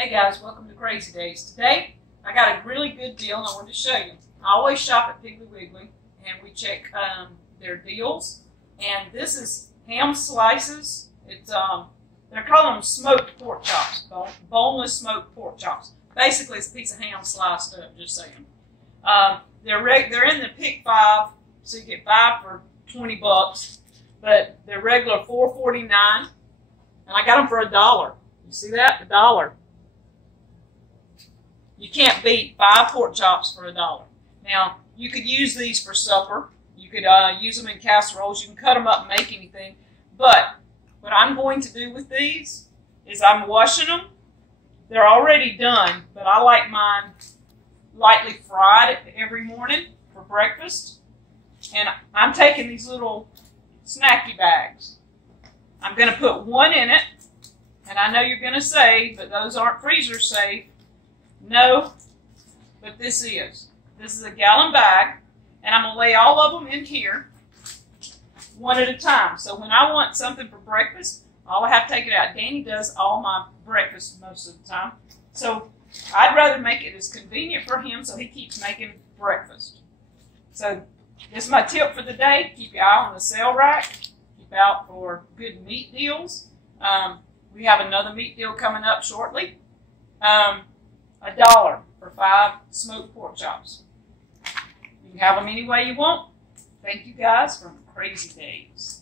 Hey guys, welcome to Crazy Days. Today, I got a really good deal and I wanted to show you. I always shop at Piggly Wiggly and we check their deals. And this is ham slices. It's they're calling them smoked pork chops, boneless smoked pork chops. Basically, it's a piece of ham sliced up, just saying. They're in the pick 5, so you get 5 for 20 bucks. But they're regular $4.49, and I got them for $1. You see that? $1. You can't beat 5 pork chops for $1. Now, you could use these for supper. You could use them in casseroles. You can cut them up and make anything. But what I'm going to do with these is I'm washing them. They're already done, but I like mine lightly fried every morning for breakfast. And I'm taking these little snacky bags. I'm going to put one in it. And I know you're going to say, but those aren't freezer safe. No, but this is. This is a gallon bag, and I'm going to lay all of them in here one at a time. So when I want something for breakfast, all I have to take it out. Danny does all my breakfast most of the time. So I'd rather make it as convenient for him so he keeps making breakfast. So this is my tip for the day. Keep your eye on the sale rack. Keep out for good meat deals. We have another meat deal coming up shortly. $1 for 5 smoked pork chops. You can have them any way you want. Thank you guys from Crazy Days.